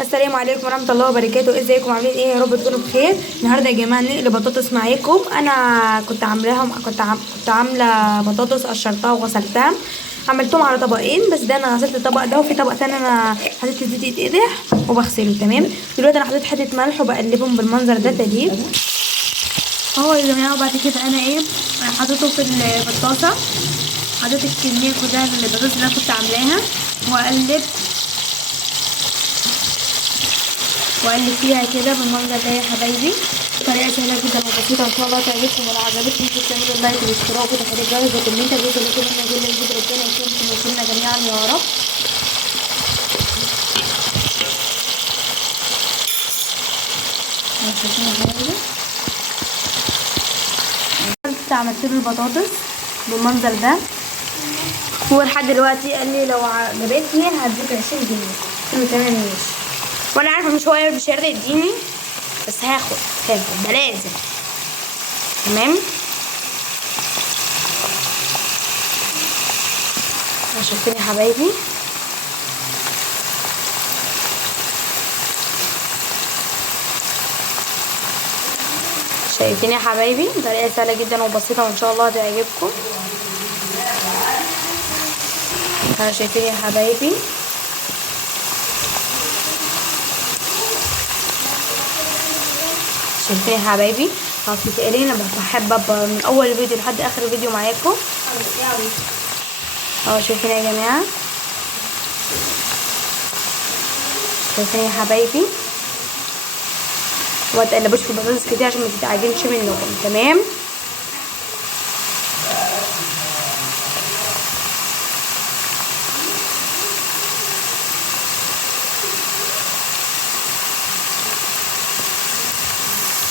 السلام عليكم ورحمة الله وبركاته. ازيكم عاملين ايه؟ يا رب تكونوا بخير. النهارده يا جماعة نقل بطاطس معاكم. انا كنت عاملاها كنت عاملة بطاطس، قشرتها وغسلتها، عملتهم على طبقين. بس ده انا غسلت الطبق ده، وفي طبق تاني انا حطيت الزيت يتقدح وبغسله. تمام. دلوقتي انا حطيت حتة ملح وبقلبهم بالمنظر ده تقليب اهو يا جماعة. وبعد كده انا ايه، حطيته في الطاسة، حطيت الكمية كلها من البطاطس اللي انا كنت عاملاها، واقلب فيها كده بالمنظر ده يا حبايبي. طريقه سهله جدا وبسيطه، ان شاء الله تعجبكم. ولو عجبتكم ممكن تعملوا لايك واشتراك وتفعيل الجرس وكومنت. الفيديو اللي كنا نزل الفيديو ربنا يكرمكم ويكرمنا جميعا يا رب. عملت له البطاطس بالمنظر ده، هو لحد دلوقتي قال لي لو عجبتني هديك 20 جنيه. قلت له تمام ماشي، وانا عارفه مش هيرضى يديني، بس هاخد ده لازم. تمام. شايفين يا حبايبي؟ شايفين يا حبايبي؟ طريقه سهله جدا وبسيطه وان شاء الله هتعجبكم. شايفين يا حبايبي؟ شايفين يا حبايبي؟ تقريبا انا بحب ابقى من اول الفيديو لحد اخر الفيديو معاكم. شايفين يا جماعه؟ شايفين يا حبايبي؟ وما تقلبوش في البطاطس كتير عشان ما تتعجنش منكم. تمام.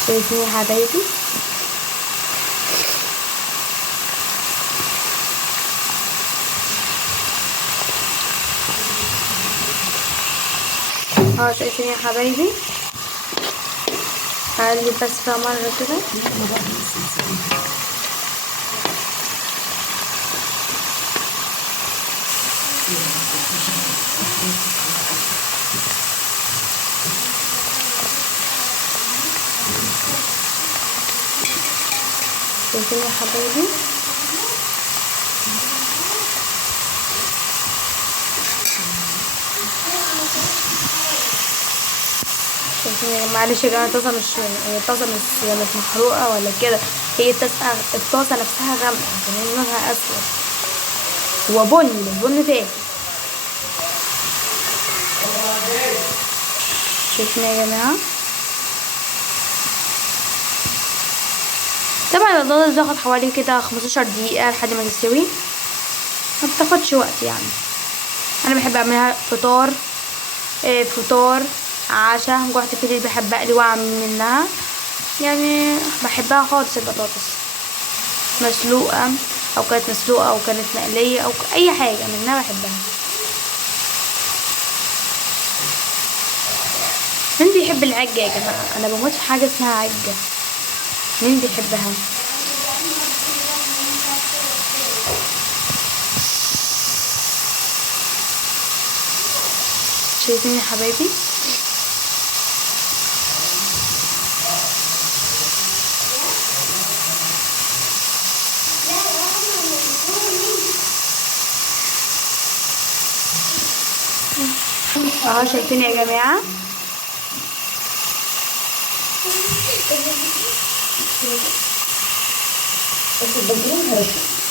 شايفين يا حبايبي؟ شايفين يا حبايبي؟ هقلب بس فيها مرة كده. شايفين يا حبايبي؟ معلش يا جماعه، الطاسه مش محروقه ولا كده، هي الطاسه نفسها غامقه، كمان لونها اسود، هو بني فاتح. شايفين يا جماعه؟ طبعا البطاطس بتاخد حوالي كده 15 دقيقه لحد ما تستوي، ما بتاخدش وقت يعني. انا بحب اعملها فطار عشاء، جوعت في الليل بحب اقلي واعمل منها، يعني بحبها خالص. البطاطس مسلوقه او كانت مسلوقه او كانت مقليه او اي حاجه منها بحبها. مين بيحب العجه يا جماعه؟ انا بموت في حاجه اسمها عجه. مين بيحبها؟ شايفين يا حبايبي؟ شايفين يا جماعه؟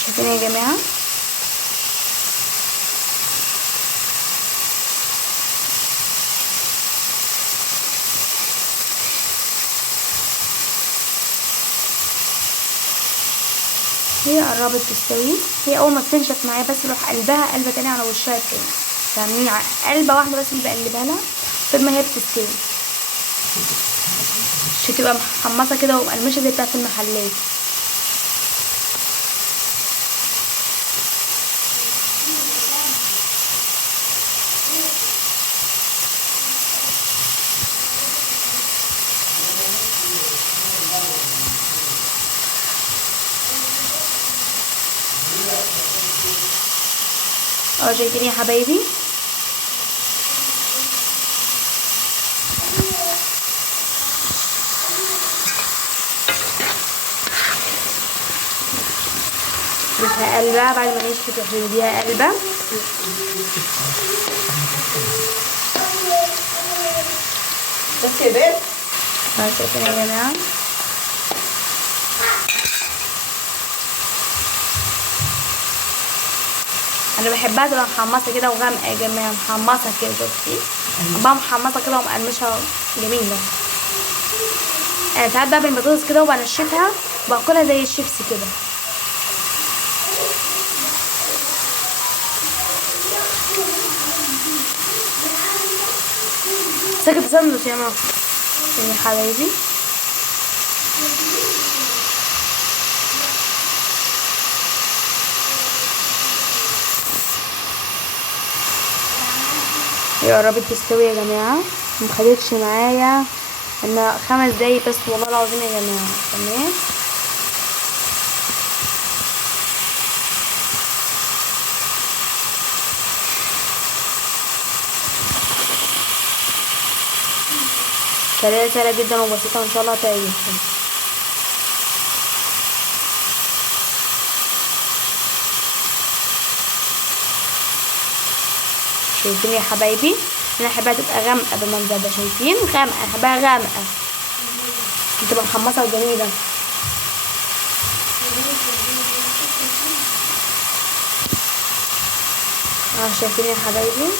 شايفين يا جماعه؟ هي قربت تستوي. هي اول ما بتنشف معايا بس بروح قلبها قلبه تاني على وشها التاني، فاهمين؟ قلبه واحده بس اللي بقلبها لها طول ما هي بتستوي، مش تبقى محمصه كده ومقرمشه زي بتاعه المحلات. شايفين يا حبايبي؟ نديها قلبة بعد ما نشفت نديها قلبة. بس يا بنت شايفين يا جماعة انا بحبها تبقى محمصه كده وغامقه يا جماعه، محمصه كده شفتي بقى محمصه كده ومقرمشه جميله. انا ساعات بعمل بطاطس كده وبنشفها باكلها زي الشيبسي كده. ساكت ساندوتش يا ماما يا حبايبي. هي قربت تستوي يا جماعه، مخدتش معايا انا 5 دقايق بس والله العظيم يا جماعه. تمام طريقه سهله جدا وبسيطه وان شاء الله هتعجبكم. شايفين يا حبايبي انا احبها تبقى غامقه بالمنظر ده، شايفين غامقه، احبها غامقه تبقى محمصه وجميله. شايفين يا حبايبي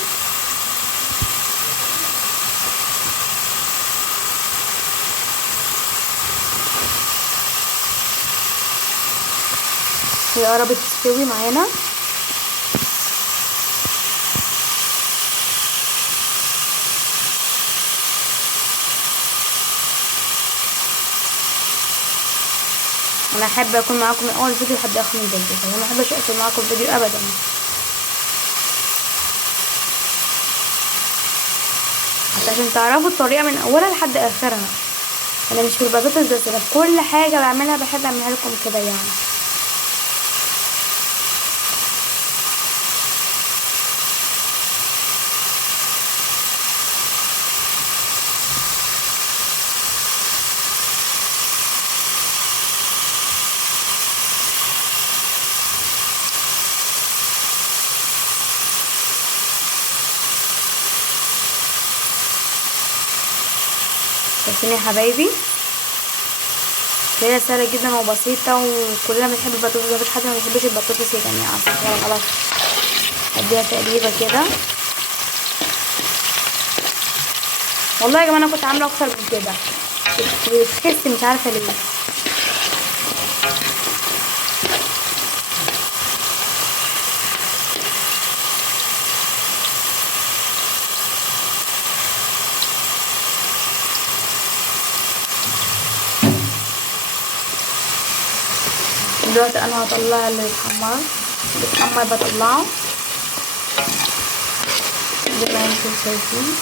هي قربت تستوي معانا. انا احب اكون معاكم من اول فيديو لحد اخر الفيديو، انا ما احبش اقفل معاكم الفيديو ابدا. عشان تعرفوا الطريقه من اولها لحد اخرها. انا مش في البطاطس بس، انا في كل حاجه بعملها بحب اعملها لكم كده يعني. شايفين يا حبايبي هي سهله جدا وبسيطه وكلنا بنحب البطاطس، مفيش حد ما بيحبش البطاطس يا جماعه. خلاص اديها تقليبه كده. والله يا جماعه انا كنت عامله اكتر من كده بتخس مش عارفه ليه. دلوقتي انا هطلع اللي بيتحمر بطلعه زي ما انتم شايفين.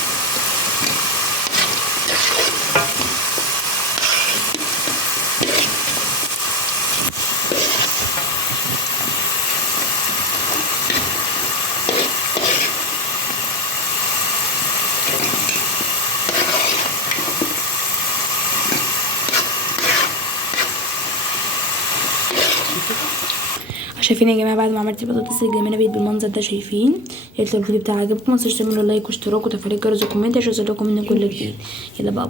شايفين يا جماعه بعد ما عملت البطاطس الجميله بقت بالمنظر ده. شايفين يا ريت الفيديو بتاعي عجبكم ما تنسوش تعملوا لايك واشتراك وتفعيل الجرس وكومنت عشان يوصلكم مني كل جديد. يلا بقى